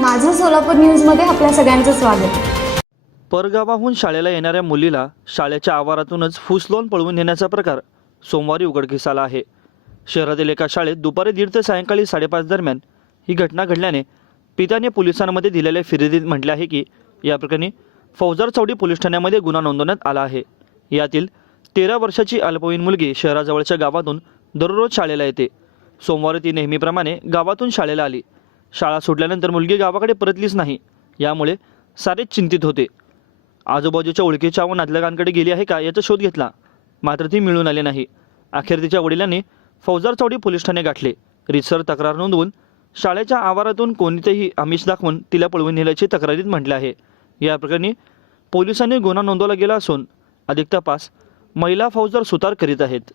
माझं सोलापूर न्यूजमध्ये आपल्या सगळ्यांचं स्वागत. परगावाहून शाळेला येणाऱ्या मुलीला शाळेच्या आवारातूनच फुसलोन पळवून नेण्याचा प्रकार सोमवारी उघडकीस आला आहे. शहरातील एका शाळेत दुपारी दीड ते सायंकाळी साडेपाच दरम्यान ही घटना घडल्याने पित्याने पोलिसांमध्ये दिलेल्या फिर्यादीत म्हटले आहे की या प्रकरणी फौजार चौडी पोलीस ठाण्यामध्ये गुन्हा नोंदवण्यात आला आहे. यातील तेरा वर्षाची अल्पवयीन मुलगी शहराजवळच्या गावातून दररोज शाळेला येते. सोमवारी ती नेहमीप्रमाणे गावातून शाळेला आली. शाळा सुटल्यानंतर मुलगी गावाकडे परतलीच नाही. यामुळे सारेच चिंतित होते. आजूबाजूच्या ओळखीच्या व नातलगांकडे गेली आहे का याचा शोध घेतला. मात्र ती मिळून आली नाही. अखेर तिच्या वडिलांनी फौजदार चौडी पोलीस ठाणे गाठले. रितसर तक्रार नोंदवून शाळेच्या आवारातून कोणतेही आमिष दाखवून तिला पळवून नेल्याचे तक्रारीत म्हटले आहे. या प्रकरणी पोलिसांनी गुन्हा नोंदवला गेला असून अधिक तपास महिला फौजदार सुतार करीत आहेत.